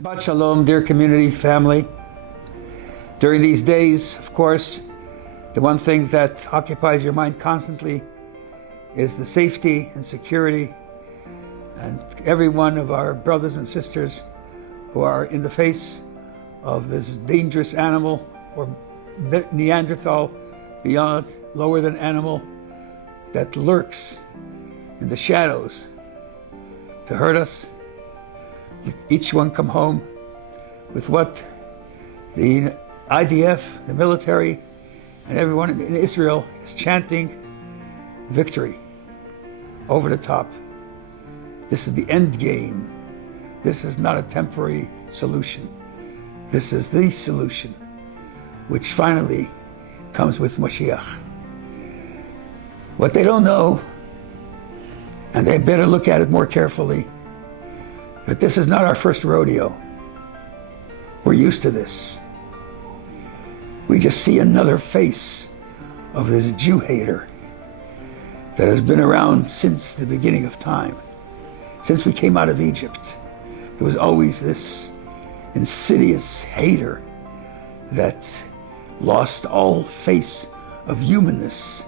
Shabbat Shalom, dear community, family. During these days, of course, the one thing that occupies your mind constantly is the safety and security and every one of our brothers and sisters who are in the face of this dangerous animal or Neanderthal, beyond lower than animal, that lurks in the shadows to hurt us. Each one come home with what the IDF, the military, and everyone in Israel is chanting: victory, over the top. This is the end game. This is not a temporary solution. This is the solution, which finally comes with Mashiach. What they don't know, and they better look at it more carefully, that this is not our first rodeo. We're used to this. We just see another face of this Jew hater that has been around since the beginning of time. Since we came out of Egypt, there was always this insidious hater that lost all face of humanness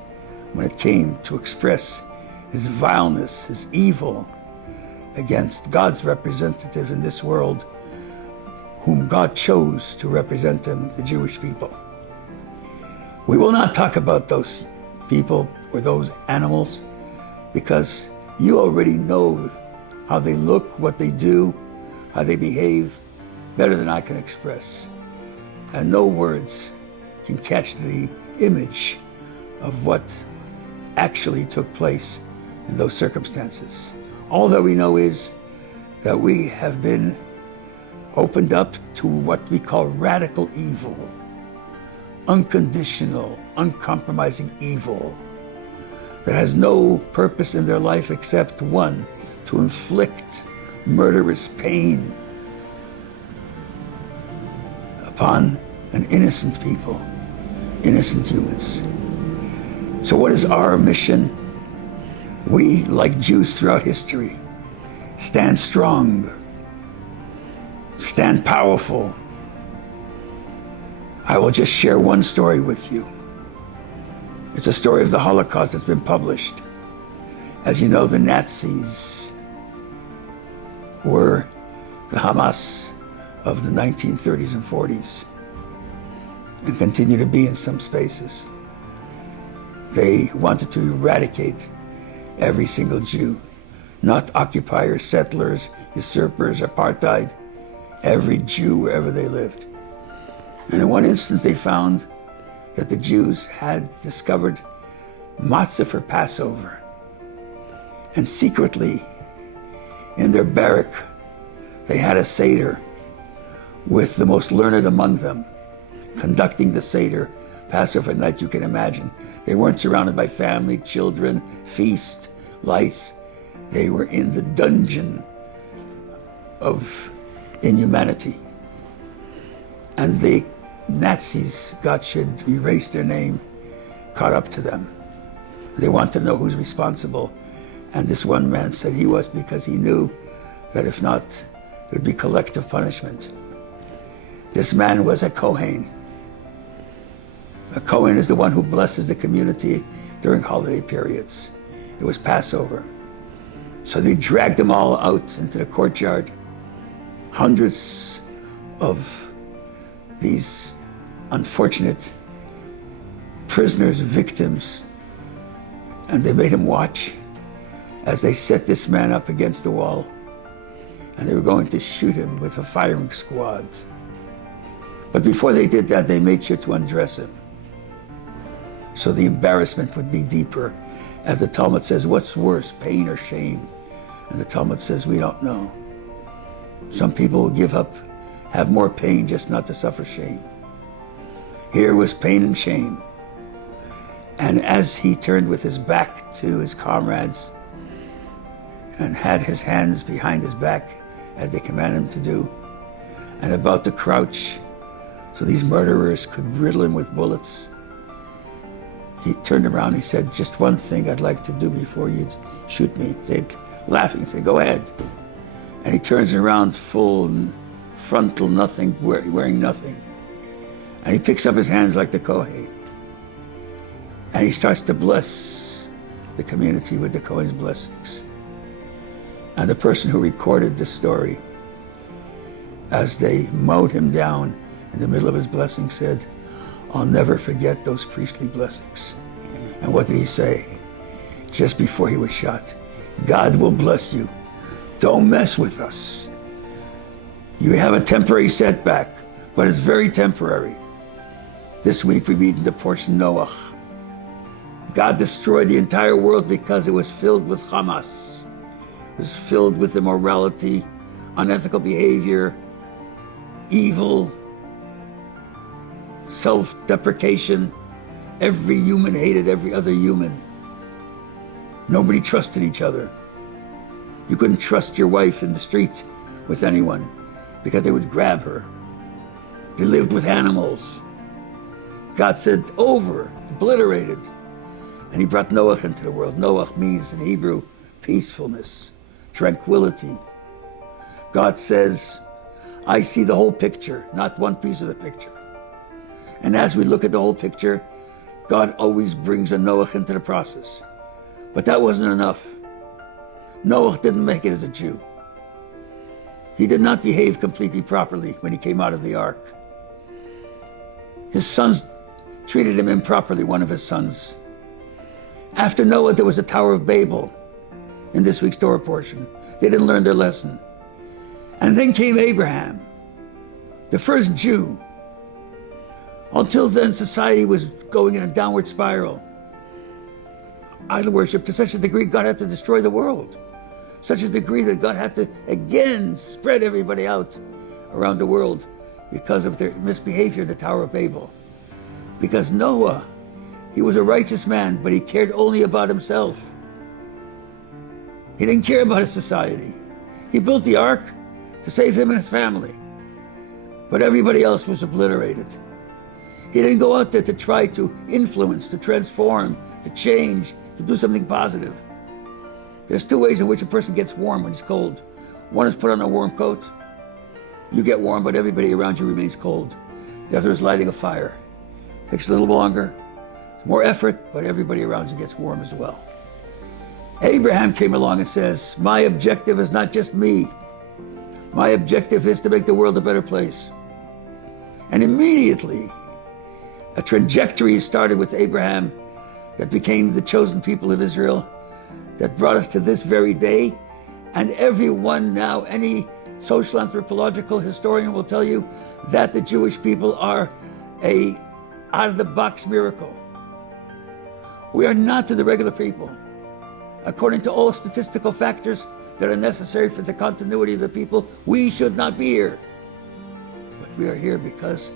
when it came to express his vileness, his evil, against God's representative in this world, whom God chose to represent him, the Jewish people. We will not talk about those people or those animals, because you already know how they look, what they do, how they behave, better than I can express. And no words can catch the image of what actually took place in those circumstances. All that we know is that we have been opened up to what we call radical evil, unconditional, uncompromising evil that has no purpose in their life except one: to inflict murderous pain upon an innocent people, innocent humans. So what is our mission? We, like Jews throughout history, stand strong, stand powerful. I will just share one story with you. It's a story of the Holocaust that's been published. As you know, the Nazis were the Hamas of the 1930s and 40s, and continue to be in some spaces. They wanted to eradicate every single Jew, not occupiers, settlers, usurpers, apartheid, every Jew wherever they lived. And in one instance they found that the Jews had discovered matzah for Passover. And secretly, in their barrack, they had a Seder with the most learned among them, conducting the Seder Passover night you can imagine. They weren't surrounded by family, children, feast, lights. They were in the dungeon of inhumanity. And the Nazis, God should erase their name, caught up to them. They want to know who's responsible. And this one man said he was, because he knew that if not, there'd be collective punishment. This man was a Kohen. A Kohen is the one who blesses the community during holiday periods. It was Passover. So they dragged them all out into the courtyard. Hundreds of these unfortunate prisoners, victims, and they made him watch as they set this man up against the wall, and they were going to shoot him with a firing squad. But before they did that, they made sure to undress him, so the embarrassment would be deeper. As the Talmud says, what's worse, pain or shame? And the Talmud says, we don't know. Some people will give up, have more pain just not to suffer shame. Here was pain and shame. And as he turned with his back to his comrades and had his hands behind his back, as they commanded him to do, and about to crouch so these murderers could riddle him with bullets, he turned around and he said, just one thing I'd like to do before you shoot me. They'd laughing, he said, go ahead. And he turns around full frontal nothing, wearing nothing. And he picks up his hands like the Kohen. And he starts to bless the community with the Kohen's blessings. And the person who recorded this story, as they mowed him down in the middle of his blessing, said, "I'll never forget those priestly blessings." And what did he say? Just before he was shot, "God will bless you. Don't mess with us. You have a temporary setback, but it's very temporary." This week we read in the portion Noach. God destroyed the entire world because it was filled with Hamas. It was filled with immorality, unethical behavior, evil, self-deprecation. Every human hated every other human. Nobody trusted each other. You couldn't trust your wife in the street with anyone because they would grab her. They lived with animals. God said, over, obliterated. And he brought Noach into the world. Noach means in Hebrew, peacefulness, tranquility. God says, I see the whole picture, not one piece of the picture. And as we look at the whole picture, God always brings a Noach into the process. But that wasn't enough. Noach didn't make it as a Jew. He did not behave completely properly when he came out of the ark. His sons treated him improperly, one of his sons. After Noah, there was the Tower of Babel in this week's Torah portion. They didn't learn their lesson. And then came Abraham, the first Jew. Until then, society was going in a downward spiral. Idol worship to such a degree, God had to destroy the world. Such a degree that God had to again spread everybody out around the world because of their misbehavior in the Tower of Babel. Because Noah, he was a righteous man, but he cared only about himself. He didn't care about his society. He built the ark to save him and his family. But everybody else was obliterated. He didn't go out there to try to influence, to transform, to change, to do something positive. There's two ways in which a person gets warm when he's cold. One is put on a warm coat. You get warm, but everybody around you remains cold. The other is lighting a fire. Takes a little longer, more effort, but everybody around you gets warm as well. Abraham came along and says, my objective is not just me. My objective is to make the world a better place. And immediately, a trajectory started with Abraham that became the chosen people of Israel, that brought us to this very day. And everyone now, any social anthropological historian will tell you that the Jewish people are a out-of-the-box miracle. We are not to the regular people. According to all statistical factors that are necessary for the continuity of the people, we should not be here. But we are here because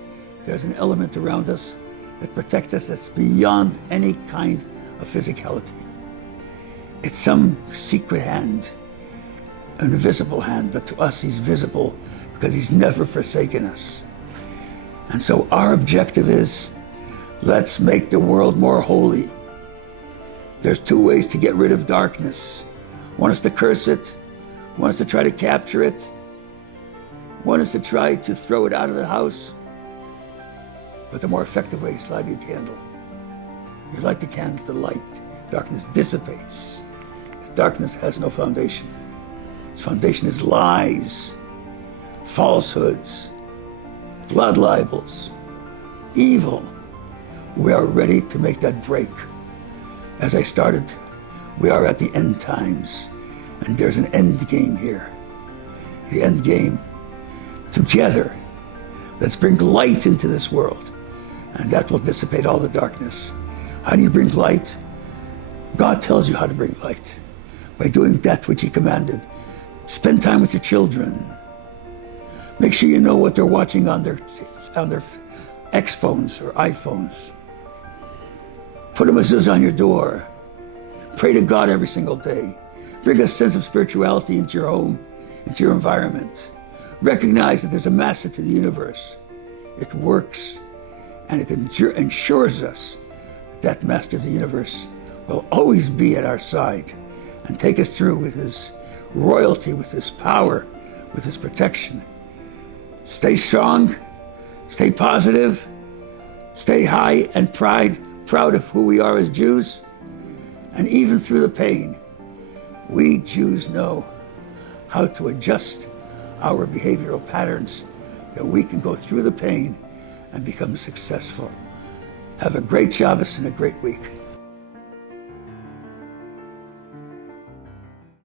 there's an element around us that protects us that's beyond any kind of physicality. It's some secret hand, an invisible hand, but to us he's visible because he's never forsaken us. And so our objective is, let's make the world more holy. There's two ways to get rid of darkness. One is to curse it, one is to try to capture it, one is to try to throw it out of the house. But the more effective way is lighting a candle. You light the candle, the light, darkness dissipates. Darkness has no foundation. Its foundation is lies, falsehoods, blood libels, evil. We are ready to make that break. As I started, we are at the end times, and there's an end game here. The end game, together, let's bring light into this world, and that will dissipate all the darkness. How do you bring light? God tells you how to bring light, by doing that which he commanded. Spend time with your children. Make sure you know what they're watching on their X phones or iPhones. Put a mezuzah on your door. Pray to God every single day. Bring a sense of spirituality into your home, into your environment. Recognize that there's a master to the universe. It works, and it ensures us that master of the universe will always be at our side and take us through with his royalty, with his power, with his protection, Stay strong, stay positive, stay high and proud of who we are as Jews. And even through the pain, we Jews know how to adjust our behavioral patterns that we can go through the pain and become successful. Have a great Shabbos and a great week.